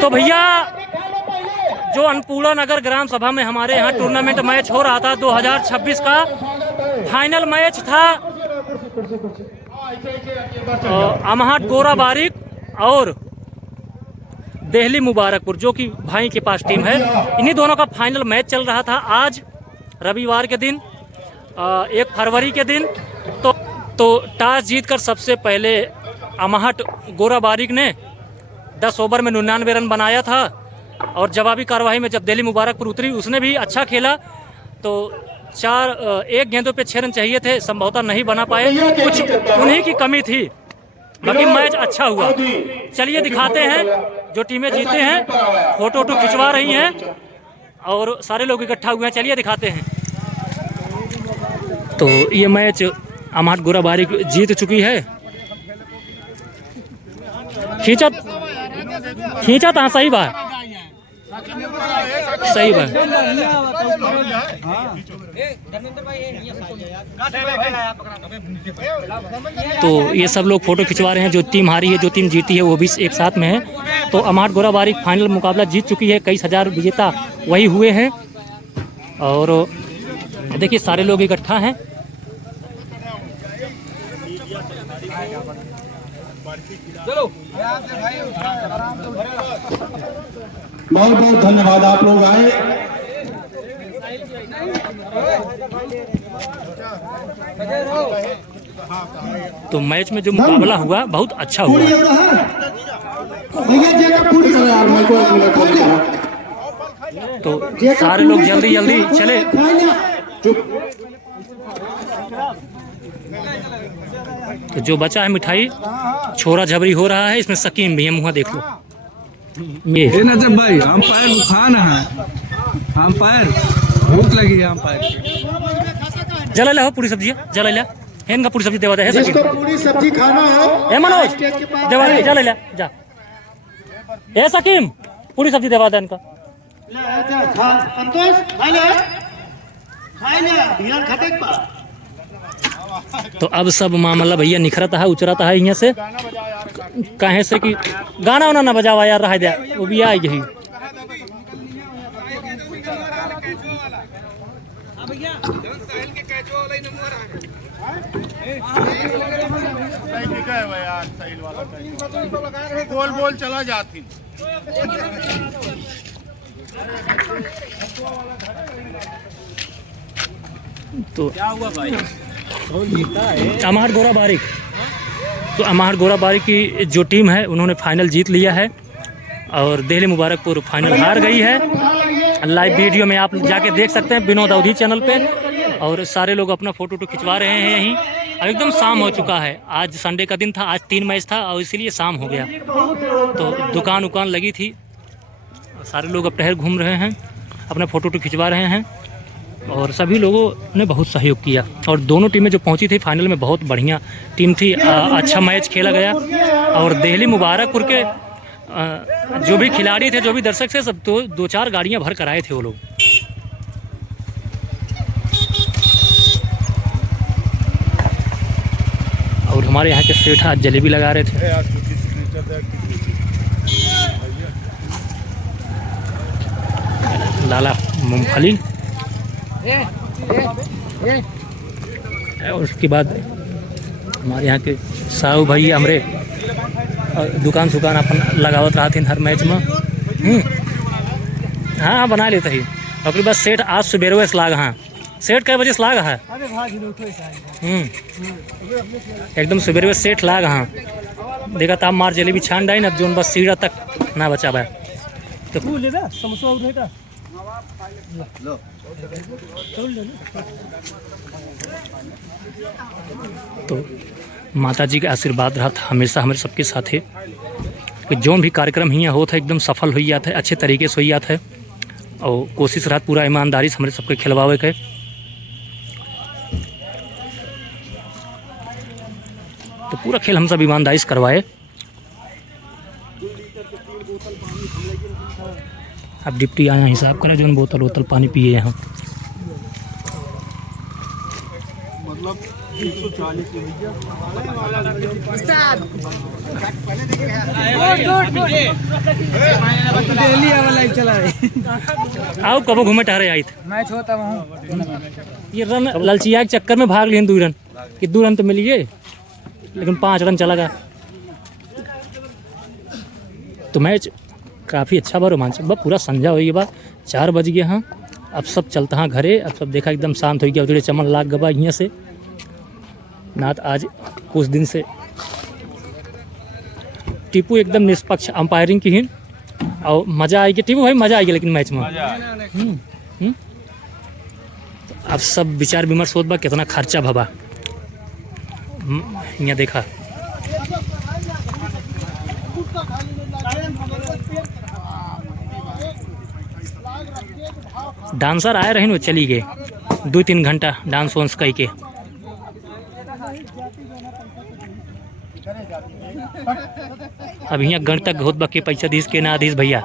तो भैया जो अन्नपूर्णा नगर ग्राम सभा में हमारे यहाँ टूर्नामेंट मैच हो रहा था 2026 का फाइनल मैच था अमहट गोरा बारिक और देहली मुबारकपुर, जो कि भाई के पास टीम है। इन्हीं दोनों का फाइनल मैच चल रहा था आज रविवार के दिन 1 फरवरी के दिन। तो टॉस जीतकर सबसे पहले अमहट गोरा बारिक ने 10 ओवर में 99 रन बनाया था और जवाबी कार्रवाई में जब दिल्ली मुबारकपुर उतरी उसने भी अच्छा खेला। तो 1 गेंदों पे 6 रन चाहिए थे, संभवतः नहीं बना पाए, कुछ उन्हीं की कमी थी। बाकी मैच अच्छा हुआ। चलिए दिखाते हैं जो टीमें जीते हैं, फोटो खिंचवा रही हैं और सारे लोग इकट्ठा हुए हैं। चलिए दिखाते हैं। तो ये मैच अमहट गोरा बारिक जीत चुकी है। खींचा था, सही बात, सही बात। तो ये सब लोग फोटो खिंचवा रहे हैं। जो टीम हारी है, जो टीम जीती है, वो भी एक साथ में है। तो अमहट गोरा बारिक फाइनल मुकाबला जीत चुकी है। कई हजार विजेता वही हुए हैं और देखिए सारे लोग इकट्ठा हैं। बहुत बहुत धन्यवाद, आप लोग आए। तो मैच में जो मुकाबला हुआ बहुत अच्छा हुआ। तो सारे लोग जल्दी जल्दी चले। तो जो बचा है मिठाई, छोरा झबरी हो रहा है, इसमें सकीम भी है, मुँह देख लो। ये नजब भाई अंपायर खाना है, अंपायर भूख लगी है, अंपायर जला ला पूरी सब्जी जला ला, हेन का पूरी सब्जी देवा दे है, जिसको पूरी सब्जी खाना है मनोज देवा दे, जला ला जा ए सकीम पूरी सब्जी देवा दे इनका। तो अब सब मामला भैया निखरता है, उचरता है यहाँ से, कहे से कि गाना वाना ना बजावा यार, रहा दिया वो भी आई यही। गोल बोल चला जाती। तो क्या हुआ भाई? अमहट गोरा बारिक, तो अमहट गोरा बारिक की जो टीम है उन्होंने फाइनल जीत लिया है और दिल्ली मुबारकपुर फाइनल हार गई है। लाइव वीडियो में आप जाके देख सकते हैं विनोद अवधी चैनल पे। और सारे लोग अपना फोटो खिंचवा रहे हैं यहीं। और एकदम शाम हो चुका है, आज संडे का दिन था, आज 3 मैच था और इसीलिए शाम हो गया। तो दुकान उकान लगी थी, सारे लोग अब टहल घूम रहे हैं, अपना फोटो खिंचवा रहे हैं और सभी लोगों ने बहुत सहयोग किया। और दोनों टीमें जो पहुंची थी फाइनल में बहुत बढ़िया टीम थी, अच्छा मैच खेला गया। और दिल्ली मुबारकपुर के जो भी खिलाड़ी थे, जो भी दर्शक थे, सब 2-4 गाड़ियां भर कर आए थे वो लोग। और हमारे यहाँ के सेठ आज जलेबी लगा रहे थे। लाला मूंगफली और उसके बाद हमारे यहाँ के साहू भाई हमरे दुकान सुकान अपन लगावत रहा थी हर मैच में। हाँ बना लेते ही। और बस सेठ आज सुबेरे से लाग। हाँ सेठ कै बजे से लाग है? एकदम सुबेरे सेठ लाग। हाँ देखा था मार जलेबी छान डाई ना, जो बस सीढ़ा तक ना बचा बा। तो माता जी का आशीर्वाद रहा था हमेशा हमारे सबके साथ है कि जो भी कार्यक्रम यहाँ होता है एकदम सफल हो जाता है, अच्छे तरीके से हो जाता है। और कोशिश रहा पूरा ईमानदारी से हमारे सबके खिलवावे के। तो पूरा खेल हम सब ईमानदारी से करवाए। अब डिप्टी आया हिसाब करे जो बोतल पानी पिए यहाँ। मतलब 140 भैया डेली वाला ही चला है। आओ कबो घूमे टहरे आई थे मैच होता वहाँ ये रन ललचिया के चक्कर में भाग लिए 2 रन कि 2 रन तो मिल गए लेकिन 5 रन चला गया। तो मैच काफ़ी अच्छा बा, रोमांचक बा, पूरा संजा हो बा। 4 बज गए हाँ, अब सब चलता हाँ घरे। अब सब देखा एकदम शांत हो गया, उधरे चमन लाग गबा यहाँ से ना। तो आज कुछ दिन से टीपू एकदम निष्पक्ष अंपायरिंग की ही और मज़ा आएगी टीपू भाई, मज़ा आएगी लेकिन मैच में। तो अब सब विचार विमर्श होत बा कितना खर्चा भबा। यहाँ देखा डांसर आए रहे, वो चली गए 2-3 घंटा डांस वांस कही के। अब यहाँ गण तक होत बाकी पैसा दीस के ना दीस भैया।